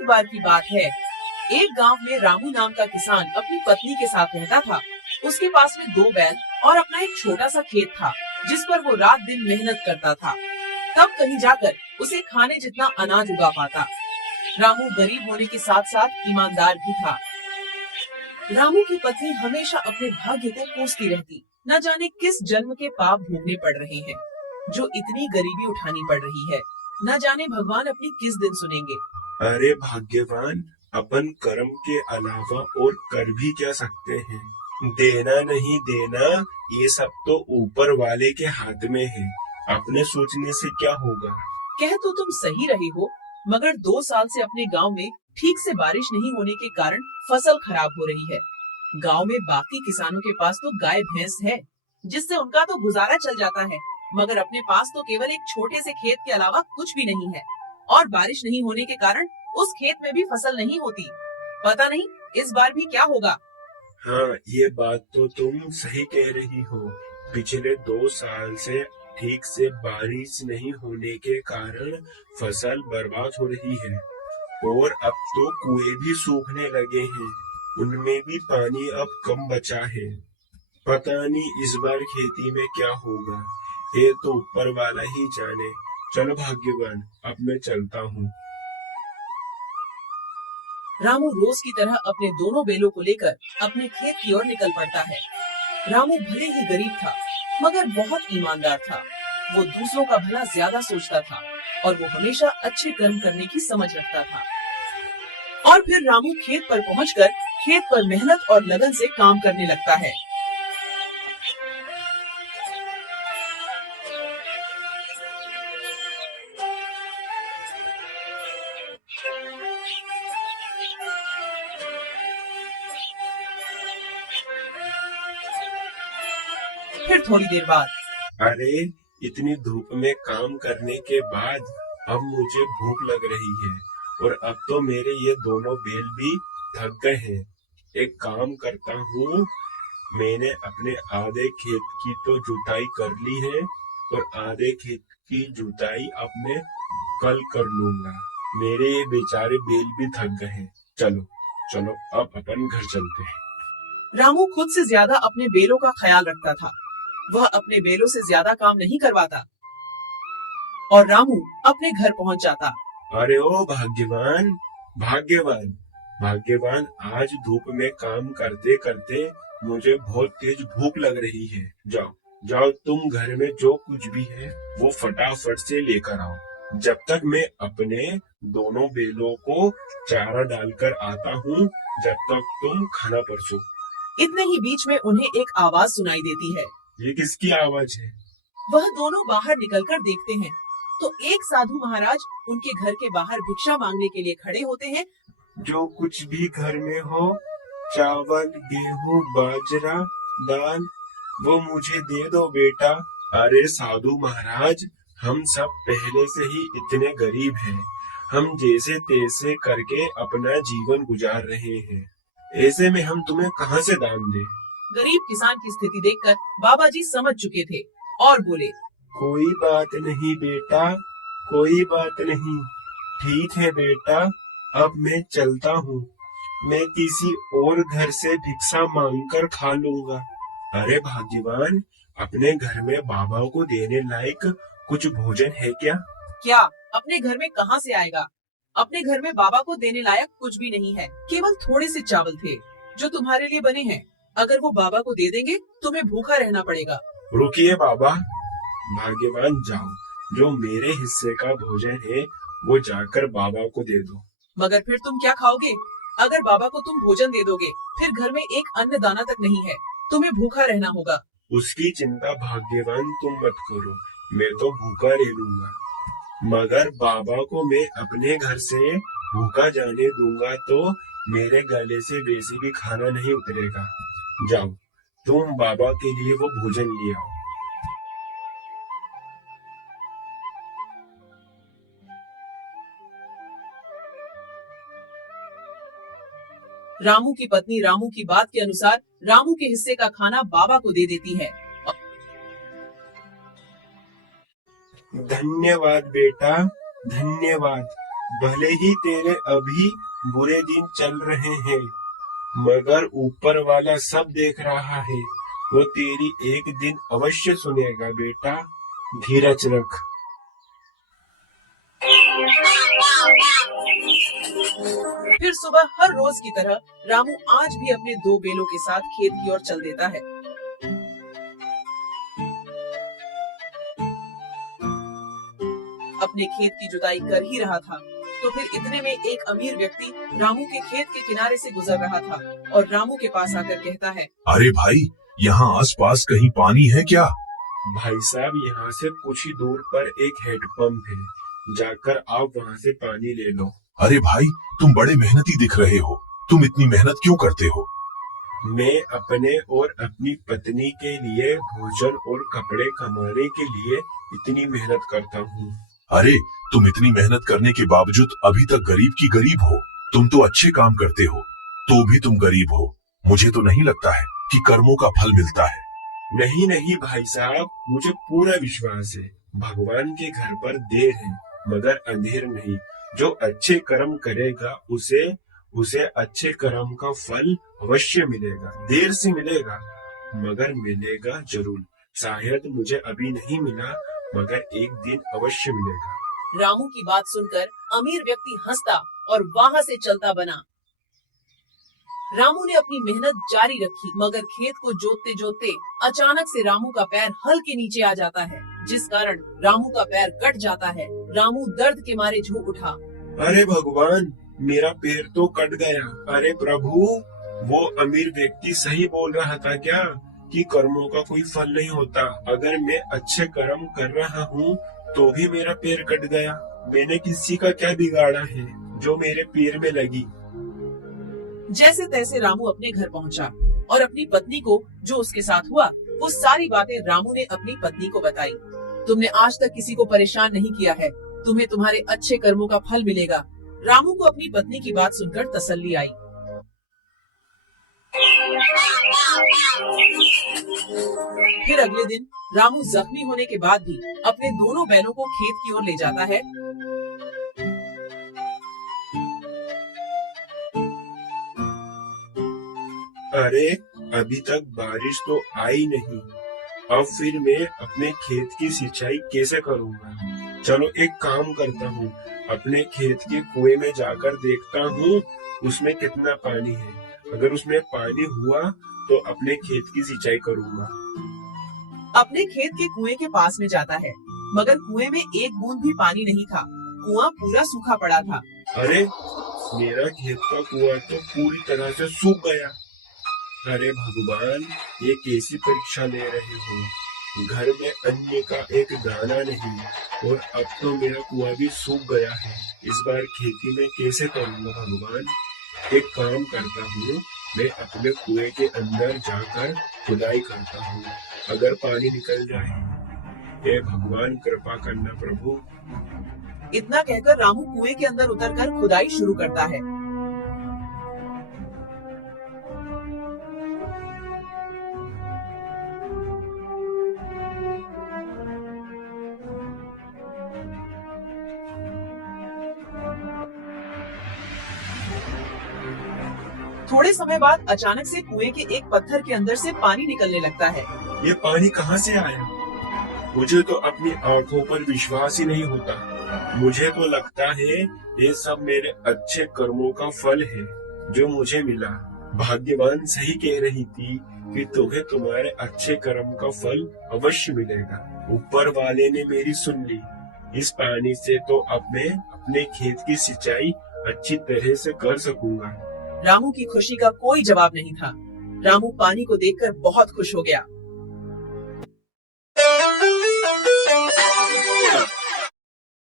एक बार की बात है, एक गांव में रामू नाम का किसान अपनी पत्नी के साथ रहता था। उसके पास में 2 बैल और अपना एक छोटा सा खेत था, जिस पर वो रात दिन मेहनत करता था। तब कहीं जाकर उसे खाने जितना अनाज उगा पाता। रामू गरीब होने के साथ साथ ईमानदार भी था। रामू की पत्नी हमेशा अपने भाग्य को कोसती रहती। न जाने किस जन्म के पाप भोगने पड़ रहे हैं, जो इतनी गरीबी उठानी पड़ रही है। न जाने भगवान अपनी किस दिन सुनेंगे। अरे भाग्यवान, अपन कर्म के अलावा और कर भी क्या सकते हैं? देना नहीं देना ये सब तो ऊपर वाले के हाथ में है। अपने सोचने से क्या होगा? कह तो तुम सही रहे हो, मगर 2 साल से अपने गांव में ठीक से बारिश नहीं होने के कारण फसल खराब हो रही है। गांव में बाकी किसानों के पास तो गाय भैंस है, जिससे उनका तो गुजारा चल जाता है, मगर अपने पास तो केवल एक छोटे से खेत के अलावा कुछ भी नहीं है। और बारिश नहीं होने के कारण उस खेत में भी फसल नहीं होती। पता नहीं इस बार भी क्या होगा। हाँ, ये बात तो तुम सही कह रही हो। पिछले 2 साल से ठीक से बारिश नहीं होने के कारण फसल बर्बाद हो रही है और अब तो कुएं भी सूखने लगे हैं। उनमें भी पानी अब कम बचा है। पता नहीं इस बार खेती में क्या होगा। ये तो ऊपर वाला ही जाने। चलो भाग्यवान, अब मैं चलता हूँ। रामू रोज की तरह अपने दोनों बैलों को लेकर अपने खेत की ओर निकल पड़ता है। रामू भले ही गरीब था, मगर बहुत ईमानदार था। वो दूसरों का भला ज्यादा सोचता था और वो हमेशा अच्छे कर्म करने की समझ रखता था। और फिर रामू खेत पर पहुंचकर खेत पर मेहनत और लगन से काम करने लगता है। फिर थोड़ी देर बाद, अरे, इतनी धूप में काम करने के बाद अब मुझे भूख लग रही है और अब तो मेरे ये दोनों बैल भी थक गए हैं। एक काम करता हूँ, मैंने अपने आधे खेत की तो जुताई कर ली है और आधे खेत की जुताई अब मैं कल कर लूंगा। मेरे ये बेचारे बैल भी थक गए हैं। चलो चलो, अब अपन घर चलते हैं। रामू खुद से ज्यादा अपने बैलों का ख्याल रखता था। वह अपने बैलों से ज्यादा काम नहीं करवाता और रामू अपने घर पहुंच जाता। अरे ओ भाग्यवान, भाग्यवान, भाग्यवान, आज धूप में काम करते करते मुझे बहुत तेज भूख लग रही है। जाओ जाओ, तुम घर में जो कुछ भी है वो फटाफट से लेकर आओ। जब तक मैं अपने दोनों बैलों को चारा डालकर आता हूँ, जब तक तुम खाना परसो। इतने ही बीच में उन्हें एक आवाज सुनाई देती है। ये किसकी आवाज है? वह दोनों बाहर निकलकर देखते हैं तो एक साधु महाराज उनके घर के बाहर भिक्षा मांगने के लिए खड़े होते हैं। जो कुछ भी घर में हो, चावल, गेहूं, बाजरा, दाल, वो मुझे दे दो बेटा। अरे साधु महाराज, हम सब पहले से ही इतने गरीब हैं। हम जैसे तैसे करके अपना जीवन गुजार रहे हैं। ऐसे में हम तुम्हें कहाँ से दान दें? गरीब किसान की स्थिति देखकर बाबा जी समझ चुके थे और बोले, कोई बात नहीं बेटा, कोई बात नहीं। ठीक है बेटा, अब मैं चलता हूँ। मैं किसी और घर से भिक्षा मांगकर खा लूंगा। अरे भाग्यवान, अपने घर में बाबा को देने लायक कुछ भोजन है क्या? क्या अपने घर में कहाँ से आएगा? अपने घर में बाबा को देने लायक कुछ भी नहीं है। केवल थोड़े से चावल थे जो तुम्हारे लिए बने हैं। अगर वो बाबा को दे देंगे, तुम्हें भूखा रहना पड़ेगा। रुकिए बाबा, भाग्यवान जाओ, जो मेरे हिस्से का भोजन है वो जाकर बाबा को दे दो। मगर फिर तुम क्या खाओगे? अगर बाबा को तुम भोजन दे दोगे, फिर घर में एक अन्न दाना तक नहीं है। तुम्हें भूखा रहना होगा। उसकी चिंता भाग्यवान तुम मत करो, मैं तो भूखा रह लूंगा। मगर बाबा को मैं अपने घर से भूखा जाने दूंगा तो मेरे गले से वैसे भी खाना नहीं उतरेगा। जाओ, तुम बाबा के लिए वो भोजन ले आओ। रामू की पत्नी रामू की बात के अनुसार रामू के हिस्से का खाना बाबा को दे देती है। धन्यवाद बेटा, धन्यवाद। भले ही तेरे अभी बुरे दिन चल रहे हैं, मगर ऊपर वाला सब देख रहा है। वो तेरी एक दिन अवश्य सुनेगा बेटा, धीरज रख। फिर सुबह हर रोज की तरह रामू आज भी अपने दो बैलों के साथ खेत की ओर चल देता है। अपने खेत की जुताई कर ही रहा था तो फिर इतने में एक अमीर व्यक्ति रामू के खेत के किनारे से गुजर रहा था और रामू के पास आकर कहता है, अरे भाई, यहाँ आसपास कहीं पानी है क्या? भाई साहब, यहाँ से कुछ ही दूर पर एक हैंडपंप है, जाकर आप वहाँ से पानी ले लो। अरे भाई, तुम बड़े मेहनती दिख रहे हो, तुम इतनी मेहनत क्यों करते हो? मैं अपने और अपनी पत्नी के लिए भोजन और कपड़े कमाने के लिए इतनी मेहनत करता हूँ। अरे, तुम इतनी मेहनत करने के बावजूद अभी तक गरीब की गरीब हो। तुम तो अच्छे काम करते हो, तो भी तुम गरीब हो। मुझे तो नहीं लगता है कि कर्मों का फल मिलता है। नहीं नहीं भाई साहब, मुझे पूरा विश्वास है, भगवान के घर पर देर है मगर अंधेर नहीं। जो अच्छे कर्म करेगा उसे अच्छे कर्म का फल अवश्य मिलेगा। देर से मिलेगा मगर मिलेगा जरूर। शायद मुझे अभी नहीं मिला मगर एक दिन अवश्य मिलेगा। रामू की बात सुनकर अमीर व्यक्ति हंसता और वहाँ से चलता बना। रामू ने अपनी मेहनत जारी रखी मगर खेत को जोतते जोतते अचानक से रामू का पैर हल के नीचे आ जाता है, जिस कारण रामू का पैर कट जाता है। रामू दर्द के मारे झूक उठा। अरे भगवान, मेरा पैर तो कट गया। अरे प्रभु, वो अमीर व्यक्ति सही बोल रहा था क्या कि कर्मों का कोई फल नहीं होता? अगर मैं अच्छे कर्म कर रहा हूँ तो भी मेरा पैर कट गया। मैंने किसी का क्या बिगाड़ा है जो मेरे पैर में लगी? जैसे तैसे रामू अपने घर पहुंचा और अपनी पत्नी को जो उसके साथ हुआ वो सारी बातें रामू ने अपनी पत्नी को बताई। तुमने आज तक किसी को परेशान नहीं किया है, तुम्हें तुम्हारे अच्छे कर्मों का फल मिलेगा। रामू को अपनी पत्नी की बात सुनकर तसल्ली आई। फिर अगले दिन रामू जख्मी होने के बाद भी अपने दोनों बैलों को खेत की ओर ले जाता है। अरे अभी तक बारिश तो आई नहीं, अब फिर मैं अपने खेत की सिंचाई कैसे करूँगा? चलो एक काम करता हूँ, अपने खेत के कुएं में जाकर देखता हूँ उसमें कितना पानी है। अगर उसमें पानी हुआ तो अपने खेत की सिंचाई करूँगा। अपने खेत के कुएं के पास में जाता है मगर कुएं में एक बूंद भी पानी नहीं था। कुआं पूरा सूखा पड़ा था। अरे मेरा खेत का कुआं तो पूरी तरह से सूख गया। अरे भगवान, ये कैसी परीक्षा ले रहे हो? घर में अन्न का एक दाना नहीं और अब तो मेरा कुआं भी सूख गया है। इस बार खेती में कैसे करूँगा भगवान? एक काम करता हूँ, मैं अपने कुएं के अंदर जाकर खुदाई करता हूँ। अगर पानी निकल जाए, हे भगवान कृपा करना प्रभु। इतना कहकर रामू कुएं के अंदर उतरकर खुदाई शुरू करता है। थोड़े समय बाद अचानक से कुएं के एक पत्थर के अंदर से पानी निकलने लगता है। ये पानी कहाँ से आया? मुझे तो अपनी आंखों पर विश्वास ही नहीं होता। मुझे तो लगता है ये सब मेरे अच्छे कर्मों का फल है जो मुझे मिला। भाग्यवान सही कह रही थी कि तुम्हें तुम्हारे अच्छे कर्म का फल अवश्य मिलेगा। ऊपर वाले ने मेरी सुन ली। इस पानी से तो अब मैं अपने खेत की सिंचाई अच्छी तरह से कर सकूंगा। रामू की खुशी का कोई जवाब नहीं था। रामू पानी को देखकर बहुत खुश हो गया।